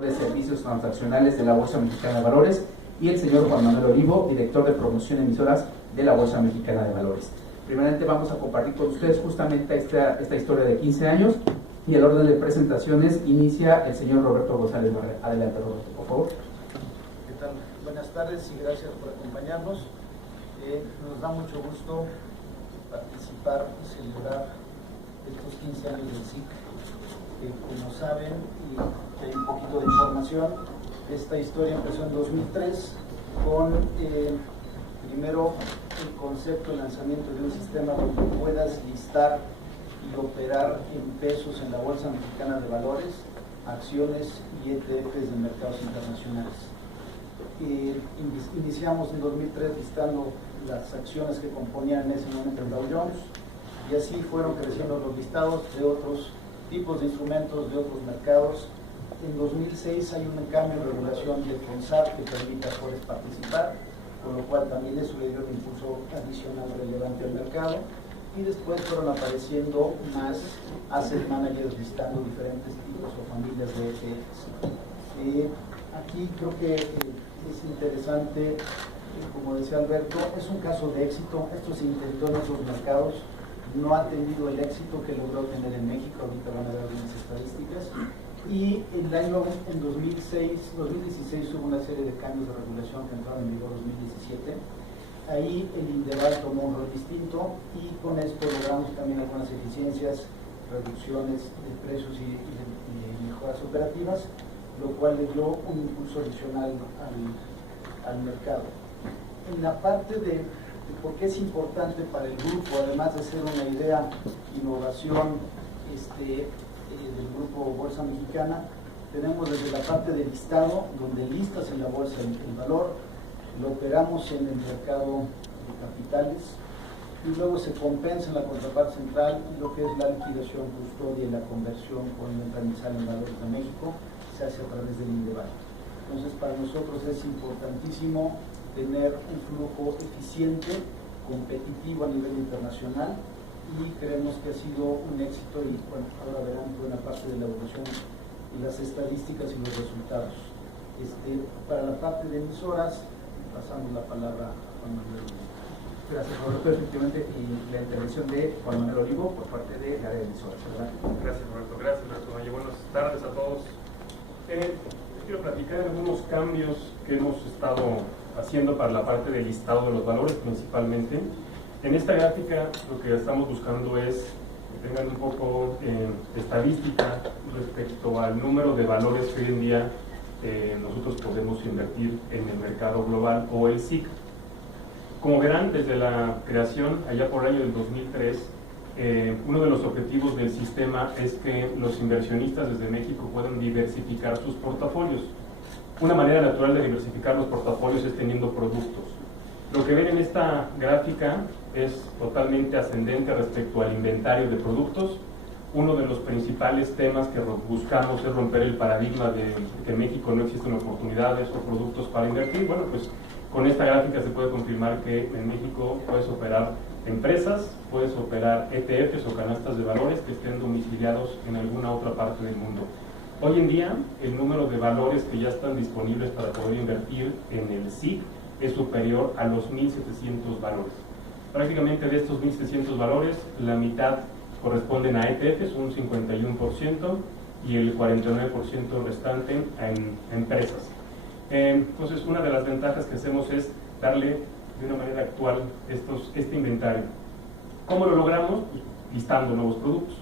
de Servicios Transaccionales de la Bolsa Mexicana de Valores, y el señor Juan Manuel Olivo, director de Promoción Emisoras de la Bolsa Mexicana de Valores. Primeramente vamos a compartir con ustedes justamente esta historia de 15 años, y el orden de presentaciones inicia el señor Roberto González Barrera. Adelante, Roberto, por favor. ¿Qué tal? Buenas tardes y gracias por acompañarnos. Nos da mucho gusto participar y celebrar estos 15 años del SIC. Como saben, y que hay un poquito de información, esta historia empezó en 2003 con primero el concepto de lanzamiento de un sistema donde puedas listar y operar en pesos en la Bolsa Mexicana de Valores, acciones y ETFs de mercados internacionales. Iniciamos en 2003 listando las acciones que componían en ese momento el Dow Jones, y así fueron creciendo los listados de otros tipos de instrumentos de otros mercados. En 2006 hay un cambio en regulación de FONSAR que permite a Afores participar, con lo cual también eso le dio un impulso adicional relevante al mercado, y después fueron apareciendo más asset managers listando diferentes tipos o familias de ETFs. Aquí creo que es interesante, como decía Alberto, es un caso de éxito. Esto se intentó en otros mercados, no ha tenido el éxito que logró tener en México. Ahorita van a ver algunas estadísticas. Y en 2016 hubo una serie de cambios de regulación que entraron en vigor en 2017. Ahí el Indeval tomó un rol distinto, y con esto logramos también algunas eficiencias, reducciones de precios y mejoras operativas, lo cual le dio un impulso adicional al mercado. En la parte de por qué es importante para el grupo, además de ser una idea, innovación del grupo Bolsa Mexicana, tenemos desde la parte de listado, donde listas en la bolsa el valor, lo operamos en el mercado de capitales, y luego se compensa en la contraparte central lo que es la liquidación, custodia y la conversión con el transmisal en valores de México, se hace a través del Indeval. Entonces, para nosotros es importantísimo tener un flujo eficiente, competitivo a nivel internacional, y creemos que ha sido un éxito, y bueno, ahora verán buena parte de la evolución y las estadísticas y los resultados. Para la parte de emisoras, pasamos la palabra a Juan Manuel Olivo. Gracias, Roberto. Efectivamente, y la intervención de Juan Manuel Olivo por parte de la área de emisoras. Gracias, Roberto. Gracias, Roberto. Buenas tardes a todos. Quiero platicar de algunos cambios que hemos estado haciendo para la parte del listado de los valores principalmente. En esta gráfica lo que estamos buscando es que tengan un poco de estadística respecto al número de valores que hoy en día nosotros podemos invertir en el mercado global o el SIC. Como verán, desde la creación allá por el año del 2003, uno de los objetivos del sistema es que los inversionistas desde México puedan diversificar sus portafolios. Una manera natural de diversificar los portafolios es teniendo productos. Lo que ven en esta gráfica es totalmente ascendente respecto al inventario de productos. Uno de los principales temas que buscamos es romper el paradigma de que en México no existen oportunidades o productos para invertir. Bueno, pues con esta gráfica se puede confirmar que en México puedes operar empresas, puedes operar ETFs o canastas de valores que estén domiciliados en alguna otra parte del mundo. Hoy en día, el número de valores que ya están disponibles para poder invertir en el SIC es superior a los 1.700 valores. Prácticamente de estos 1.700 valores, la mitad corresponden a ETFs, un 51%, y el 49% restante en empresas. Entonces, una de las ventajas que hacemos es darle de una manera actual este inventario. ¿Cómo lo logramos? Pues, listando nuevos productos.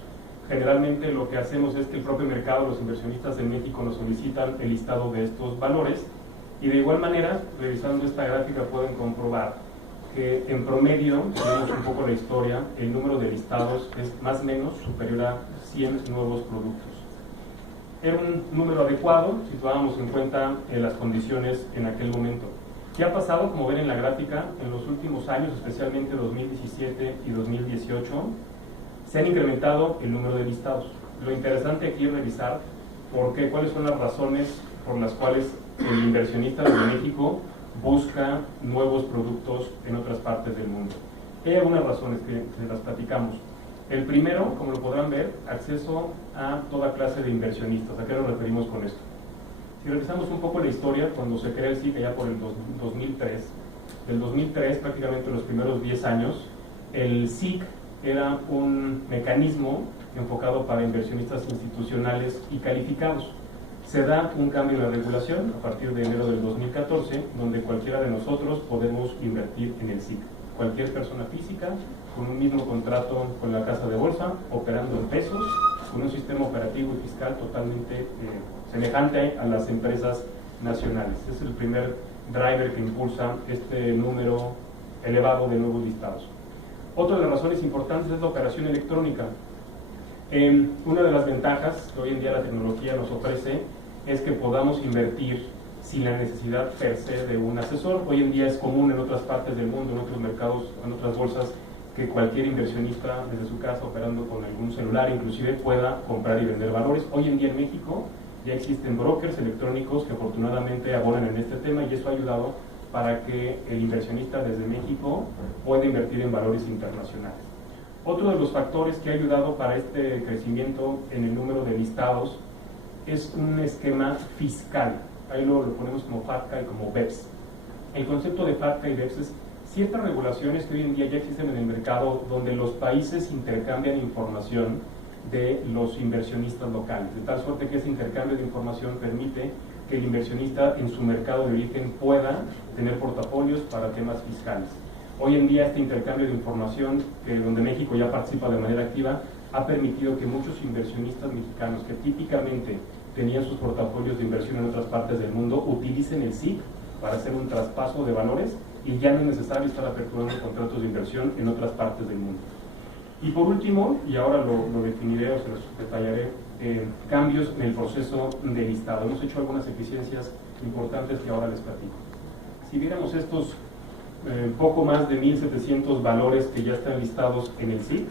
Generalmente lo que hacemos es que el propio mercado, los inversionistas de México nos solicitan el listado de estos valores, y de igual manera, revisando esta gráfica pueden comprobar que en promedio, si vemos un poco la historia, el número de listados es más o menos superior a 100 nuevos productos. Era un número adecuado si tomábamos en cuenta las condiciones en aquel momento. ¿Qué ha pasado? Como ven en la gráfica, en los últimos años, especialmente 2017 y 2018, se han incrementado el número de listados. Lo interesante aquí es revisar cuáles son las razones por las cuales el inversionista de México busca nuevos productos en otras partes del mundo. Hay algunas razones que las platicamos. El primero, como lo podrán ver, acceso a toda clase de inversionistas. ¿A qué nos referimos con esto? Si revisamos un poco la historia, cuando se crea el SIC allá por el 2003, del 2003 prácticamente los primeros 10 años, el SIC era un mecanismo enfocado para inversionistas institucionales y calificados. Se da un cambio en la regulación a partir de enero del 2014, donde cualquiera de nosotros podemos invertir en el SIC. Cualquier persona física, con un mismo contrato con la casa de bolsa, operando en pesos, con un sistema operativo y fiscal totalmente semejante a las empresas nacionales. Es el primer driver que impulsa este número elevado de nuevos listados. Otra de las razones importantes es la operación electrónica. Una de las ventajas que hoy en día la tecnología nos ofrece es que podamos invertir sin la necesidad per se de un asesor. Hoy en día es común en otras partes del mundo, en otros mercados, en otras bolsas, que cualquier inversionista desde su casa, operando con algún celular inclusive, pueda comprar y vender valores. Hoy en día en México ya existen brokers electrónicos que afortunadamente abonan en este tema, y eso ha ayudado para que el inversionista desde México pueda invertir en valores internacionales. Otro de los factores que ha ayudado para este crecimiento en el número de listados es un esquema fiscal. Ahí lo ponemos como FATCA y como BEPS. El concepto de FATCA y BEPS es ciertas regulaciones que hoy en día ya existen en el mercado, donde los países intercambian información de los inversionistas locales, de tal suerte que ese intercambio de información permite que el inversionista en su mercado de origen pueda tener portafolios para temas fiscales. Hoy en día este intercambio de información, donde México ya participa de manera activa, ha permitido que muchos inversionistas mexicanos que típicamente tenían sus portafolios de inversión en otras partes del mundo utilicen el SIC para hacer un traspaso de valores, y ya no es necesario estar aperturando contratos de inversión en otras partes del mundo. Y por último, y ahora lo definiré o se los detallaré, cambios en el proceso de listado. Hemos hecho algunas eficiencias importantes que ahora les platico. Si viéramos estos poco más de 1.700 valores que ya están listados en el SIC,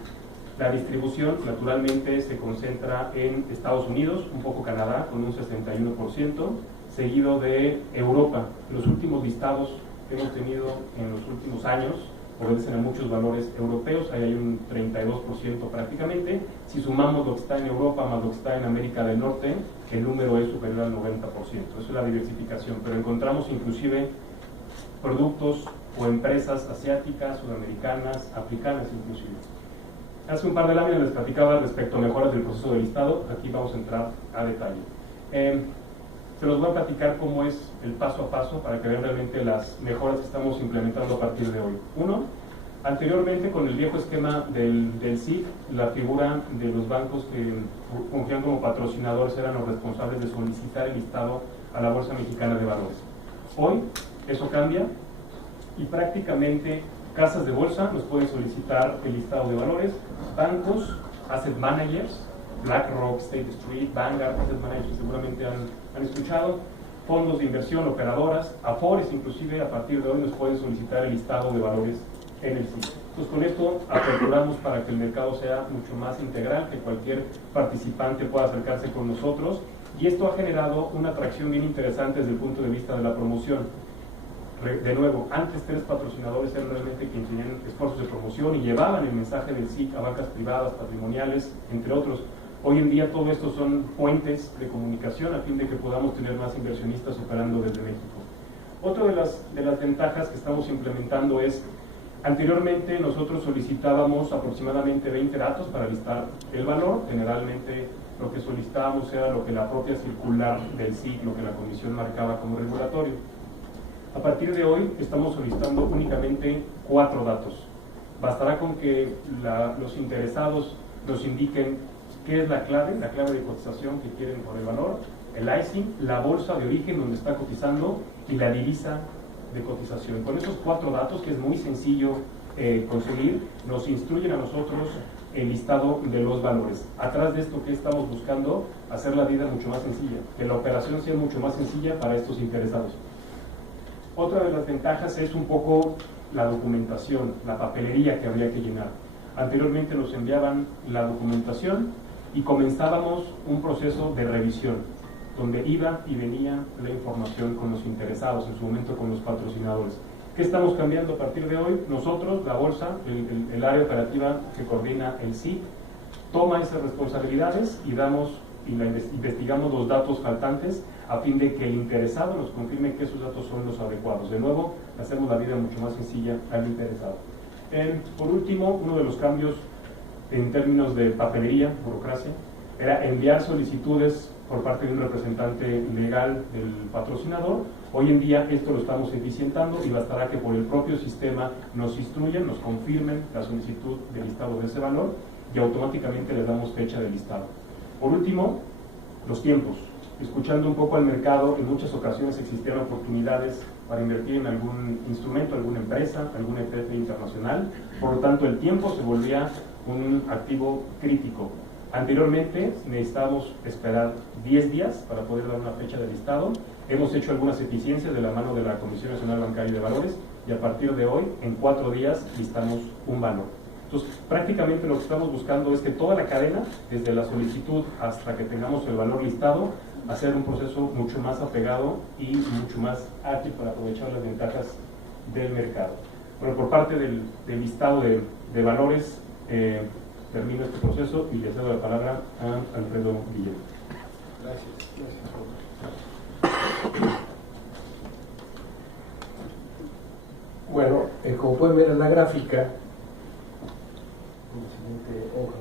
la distribución naturalmente se concentra en Estados Unidos, un poco Canadá con un 61%, seguido de Europa. Los últimos listados que hemos tenido en los últimos años obedecen a muchos valores europeos, ahí hay un 32% prácticamente. Si sumamos lo que está en Europa más lo que está en América del Norte, el número es superior al 90%. Eso es la diversificación, pero encontramos inclusive productos o empresas asiáticas, sudamericanas, africanas inclusive. Hace un par de láminas les platicaba respecto a mejoras del proceso de listado. Aquí vamos a entrar a detalle. Se los voy a platicar cómo es el paso a paso para que vean realmente las mejoras que estamos implementando a partir de hoy. Uno, anteriormente con el viejo esquema del SIC, la figura de los bancos que fungían como patrocinadores eran los responsables de solicitar el listado a la Bolsa Mexicana de Valores. Hoy eso cambia y prácticamente casas de bolsa nos pueden solicitar el listado de valores, bancos, asset managers, BlackRock, State Street, Vanguard, asset managers seguramente han escuchado, fondos de inversión, operadoras, Afores inclusive a partir de hoy nos pueden solicitar el listado de valores en el sitio. Entonces con esto aperturamos para que el mercado sea mucho más integral, que cualquier participante pueda acercarse con nosotros, y esto ha generado una atracción bien interesante desde el punto de vista de la promoción. De nuevo, antes 3 patrocinadores eran realmente quienes tenían esfuerzos de promoción y llevaban el mensaje del SIC a bancas privadas, patrimoniales, entre otros. Hoy en día todo esto son puentes de comunicación a fin de que podamos tener más inversionistas operando desde México. Otra de las ventajas que estamos implementando es, anteriormente nosotros solicitábamos aproximadamente 20 datos para listar el valor. Generalmente lo que solicitábamos era lo que la propia circular del SIC, lo que la comisión marcaba como regulatorio. A partir de hoy estamos solicitando únicamente 4 datos. Bastará con que los interesados nos indiquen qué es la clave de cotización que quieren por el valor, el ISIN, la bolsa de origen donde está cotizando y la divisa de cotización. Con esos 4 datos, que es muy sencillo conseguir, nos instruyen a nosotros el listado de los valores. Atrás de esto, ¿qué estamos buscando? Hacer la vida mucho más sencilla, que la operación sea mucho más sencilla para estos interesados. Otra de las ventajas es un poco la documentación, la papelería que habría que llenar. Anteriormente nos enviaban la documentación y comenzábamos un proceso de revisión, donde iba y venía la información con los interesados, en su momento con los patrocinadores. ¿Qué estamos cambiando a partir de hoy? Nosotros, la bolsa, el área operativa que coordina el SIC, toma esas responsabilidades y investigamos los datos faltantes a fin de que el interesado nos confirme que esos datos son los adecuados. De nuevo, hacemos la vida mucho más sencilla al interesado. Por último, uno de los cambios en términos de papelería, burocracia, era enviar solicitudes por parte de un representante legal del patrocinador. Hoy en día esto lo estamos eficientando y bastará que por el propio sistema nos instruyan, nos confirmen la solicitud de listado de ese valor y automáticamente les damos fecha de listado. Por último, los tiempos. Escuchando un poco al mercado, en muchas ocasiones existían oportunidades para invertir en algún instrumento, alguna empresa, algún ETF internacional. Por lo tanto, el tiempo se volvía un activo crítico. Anteriormente necesitábamos esperar 10 días para poder dar una fecha de listado. Hemos hecho algunas eficiencias de la mano de la Comisión Nacional Bancaria y de Valores y a partir de hoy, en 4 días, listamos un valor. Entonces, prácticamente lo que estamos buscando es que toda la cadena, desde la solicitud hasta que tengamos el valor listado, hacer un proceso mucho más apegado y mucho más ágil para aprovechar las ventajas del mercado. Bueno, por parte del listado de valores, termino este proceso y le cedo la palabra a Alfredo Guillermo. Gracias. Bueno, como pueden ver en la gráfica, en la siguiente hoja,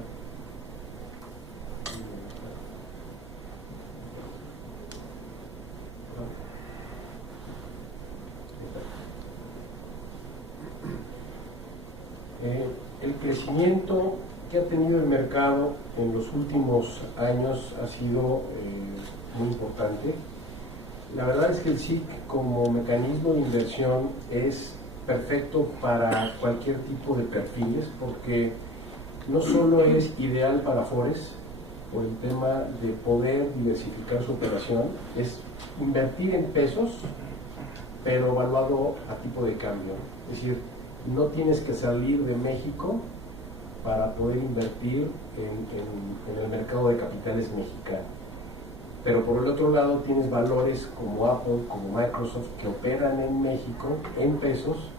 el crecimiento que ha tenido el mercado en los últimos años ha sido muy importante. La verdad es que el SIC como mecanismo de inversión es perfecto para cualquier tipo de perfiles, porque no solo es ideal para Afores por el tema de poder diversificar su operación, es invertir en pesos pero evaluado a tipo de cambio. Es decir, no tienes que salir de México para poder invertir en el mercado de capitales mexicano. Pero por el otro lado tienes valores como Apple, como Microsoft, que operan en México en pesos,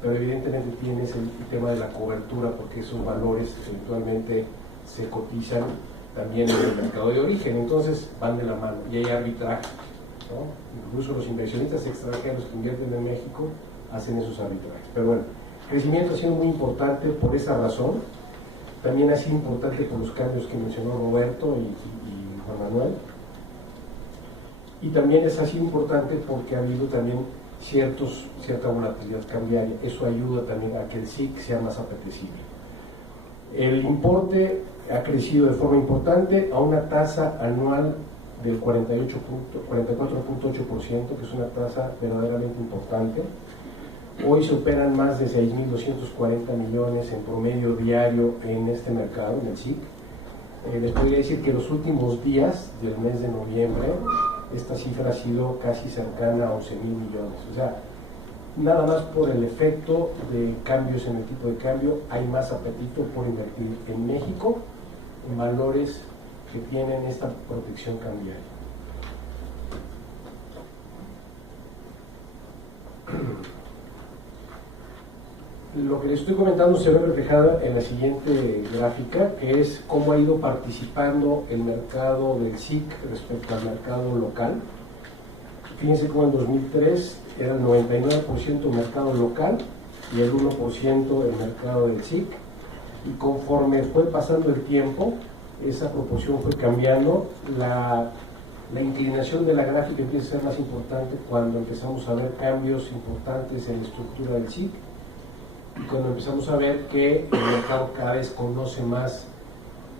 pero evidentemente tienes el tema de la cobertura, porque esos valores eventualmente se cotizan también en el mercado de origen, entonces van de la mano y hay arbitraje, ¿no? Incluso los inversionistas extranjeros que invierten en México hacen esos arbitrajes. Pero bueno, el crecimiento ha sido muy importante por esa razón, también ha sido importante por los cambios que mencionó Roberto y Juan Manuel, y también es así importante porque ha habido también cierta volatilidad cambiaria. Eso ayuda también a que el SIC sea más apetecible. El importe ha crecido de forma importante a una tasa anual del 44.8%, que es una tasa verdaderamente importante. Hoy se operan más de 6.240 millones en promedio diario en este mercado, en el SIC. Les podría decir que los últimos días del mes de noviembre esta cifra ha sido casi cercana a 11.000 millones. O sea, nada más por el efecto de cambios en el tipo de cambio, hay más apetito por invertir en México en valores que tienen esta protección cambiaria. Lo que les estoy comentando se ve reflejado en la siguiente gráfica, que es cómo ha ido participando el mercado del SIC respecto al mercado local. Fíjense cómo en 2003 era el 99% mercado local y el 1% el mercado del SIC, y conforme fue pasando el tiempo, esa proporción fue cambiando. La inclinación de la gráfica empieza a ser más importante cuando empezamos a ver cambios importantes en la estructura del SIC, y cuando empezamos a ver que el mercado cada vez conoce más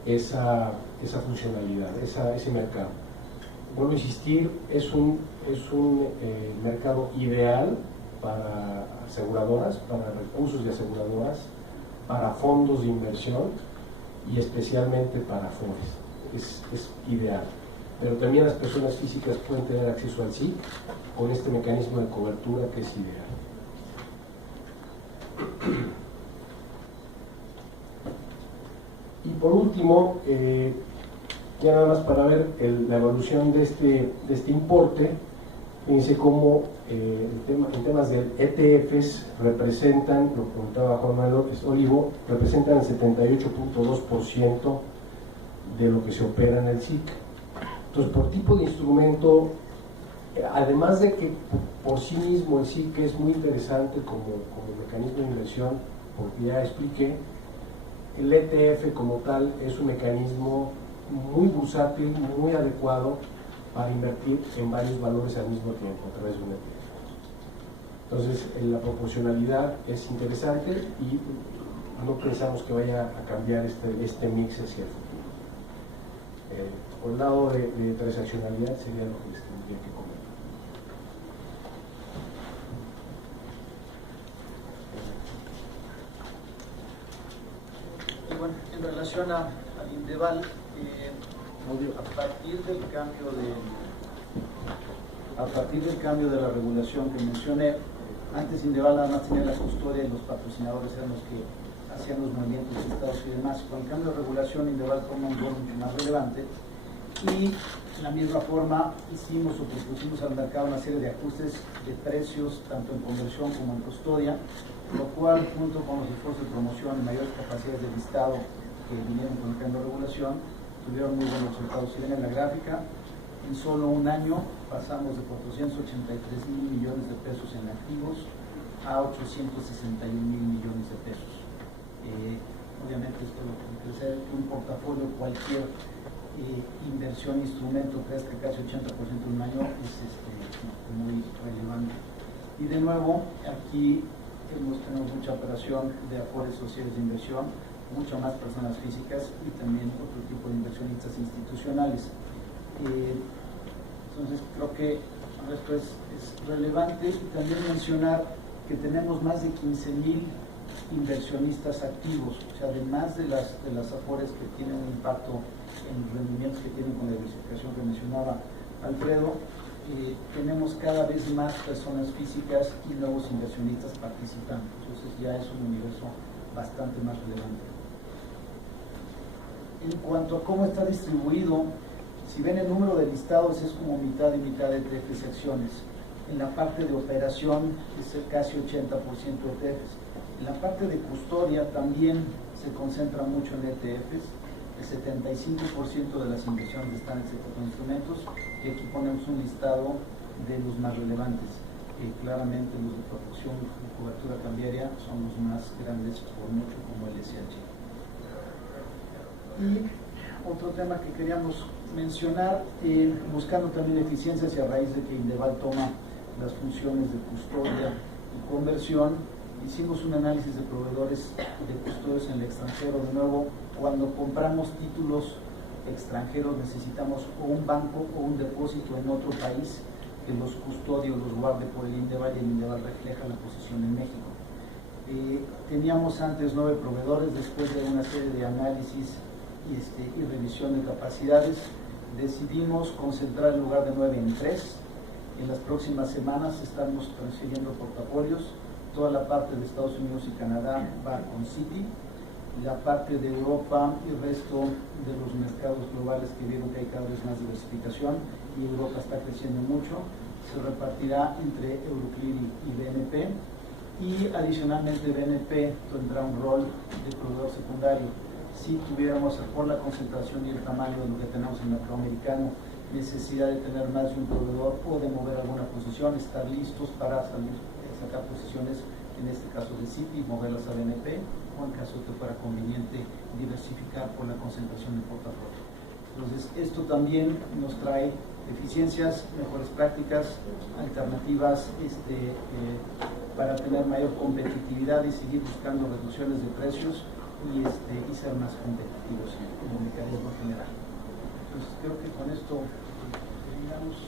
esa funcionalidad, ese mercado. Vuelvo a insistir, es un mercado ideal para aseguradoras, para recursos de aseguradoras, para fondos de inversión y especialmente para Afores. Es ideal. Pero también las personas físicas pueden tener acceso al SIC con este mecanismo de cobertura que es ideal. Y por último, ya nada más para ver la evolución de este importe, fíjense cómo en temas de ETFs representan, lo comentaba Juan Manuel López Olivo, representan el 78.2% de lo que se opera en el SIC. Entonces, por tipo de instrumento Además de que por sí mismo el SIC es muy interesante como mecanismo de inversión, porque ya expliqué, el ETF como tal es un mecanismo muy bursátil, muy adecuado para invertir en varios valores al mismo tiempo a través de un ETF. Entonces, la proporcionalidad es interesante y no pensamos que vaya a cambiar este mix hacia el futuro. Por el lado de transaccionalidad sería lo que les tendría que comentar. Y bueno, en relación al Indeval, a partir del cambio de la regulación que mencioné, antes Indeval nada más tenía la custodia y los patrocinadores eran los que hacían los movimientos de estados y demás. Con el cambio de regulación, Indeval toma un rol mucho más relevante y de la misma forma hicimos o propusimos al mercado una serie de ajustes de precios tanto en conversión como en custodia, lo cual junto con los esfuerzos de promoción y mayores capacidades de listado que vinieron con el cambio de regulación tuvieron muy buenos resultados. Si ven en la gráfica, en solo un año pasamos de 483 mil millones de pesos en activos a 861 mil millones de pesos. Obviamente esto lo que crecer un portafolio, cualquier inversión, instrumento, crezca casi 80% en un año es muy relevante. Y de nuevo, aquí tenemos mucha operación de afores sociales de inversión, muchas más personas físicas y también otro tipo de inversionistas institucionales. Entonces creo que esto es relevante y también mencionar que tenemos más de 15,000 inversionistas activos, o sea, además de las afores que tienen un impacto en los rendimientos que tienen con la diversificación que mencionaba Alfredo, tenemos cada vez más personas físicas y nuevos inversionistas participando. Entonces ya es un universo bastante más relevante. En cuanto a cómo está distribuido, si ven el número de listados es como mitad y mitad de ETFs y acciones. En la parte de operación es casi 80% ETFs. En la parte de custodia también se concentra mucho en ETFs. El 75% de las inversiones están en este tipo de instrumentos y aquí ponemos un listado de los más relevantes. Claramente los de protección y cobertura cambiaria son los más grandes por mucho, como el SH. Y otro tema que queríamos mencionar, buscando también eficiencias y a raíz de que Indeval toma las funciones de custodia y conversión, hicimos un análisis de proveedores de custodios en el extranjero. De nuevo, cuando compramos títulos extranjeros necesitamos o un banco o un depósito en otro país que los custodie o los guarde por el Indeval, y el Indeval refleja la posición en México. Teníamos antes 9 proveedores. Después de una serie de análisis y revisión de capacidades, decidimos concentrar en lugar de 9 en 3. En las próximas semanas estamos transfiriendo portafolios. Toda la parte de Estados Unidos y Canadá va con Citi, la parte de Europa y el resto de los mercados globales que vieron que hay cada vez más diversificación y Europa está creciendo mucho, se repartirá entre Euroclear y BNP, y adicionalmente BNP tendrá un rol de proveedor secundario. Si tuviéramos, por la concentración y el tamaño de lo que tenemos en el mercado americano, necesidad de tener más de un proveedor o de mover alguna posición, estar listos para sacar posiciones, en este caso de Citi, moverlas a BNP, o en caso que fuera conveniente diversificar por la concentración del portafolio. Entonces, esto también nos trae eficiencias, mejores prácticas, alternativas para tener mayor competitividad y seguir buscando reducciones de precios y ser más competitivos en el mecanismo general. Entonces, creo que con esto terminamos.